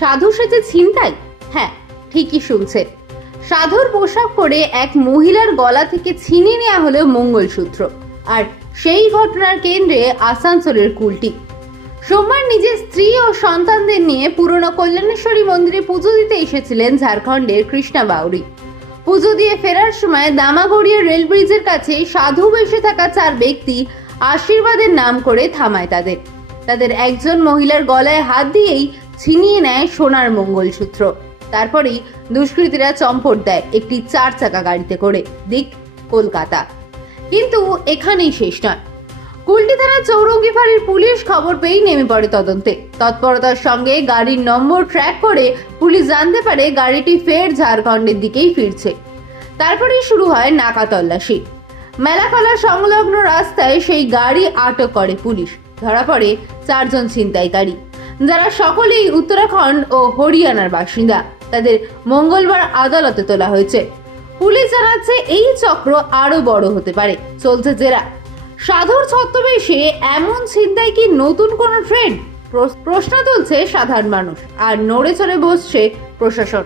সাধু সেজে ছিনতাই? হ্যাঁ ঠিকই শুনছেন সাধুর পোশাক পরে এক মহিলার গলা থেকে ছিনিয়ে নেওয়া হলো মঙ্গলসূত্র। আর সেই ঘটনার কেন্দ্রে আসানসোলের কুলটি। সোমবার নিজের স্ত্রী ও সন্তানদের নিয়ে পুরনো কল্যাণেশ্বরী মন্দিরে পুজো দিতে এসেছিলেন ঝাড়খণ্ডের কৃষ্ণা বাউরি। পুজো দিয়ে ফেরার সময় দামাগড়িয়া রেল ব্রিজের কাছে সাধু বেশে থাকা চার ব্যক্তি আশীর্বাদের নাম করে থামায় তাদের। তাদের একজন মহিলার গলায় হাত দিয়েই ছিনিয়ে নেয় সোনার মঙ্গলসূত্র। তারপরেই দুষ্কৃতীরা চম্পট দেয় একটি চার চাকা গাড়িতে করে, দিক কলকাতা। কিন্তু এখানেই শেষ নয়। কুলটি থানার চৌরঙ্গি ফাঁড়ির পুলিশ খবর পেয়েই নেমে পড়ে তদন্তে। তৎপরতার সঙ্গে গাড়ির নম্বর ট্র্যাক করে পুলিশ জানতে পারে গাড়িটি ফের ঝাড়খণ্ডের দিকেই ফিরছে। তারপরেই শুরু হয় নাকা তল্লাশি। মেলাখলা সংলগ্ন রাস্তায় সেই গাড়ি আটক করে পুলিশ। ধরা পড়ে চারজন ছিনতাইকারী। যারা সকলেই উত্তরাখণ্ড ও হরিয়ানার বাসিন্দা, তাদের মঙ্গলবার আদালতে তোলা হয়েছে। পুলিশ জানাচ্ছে এই চক্র আরও বড় হতে পারে, চলছে জেরা। সাধুর ছদ্মবেশে এমন ছিনতাই কি নতুন কোন ট্রেন্ড? প্রশ্ন তুলছে সাধারণ মানুষ, আর নড়ে চড়ে বসছে প্রশাসন।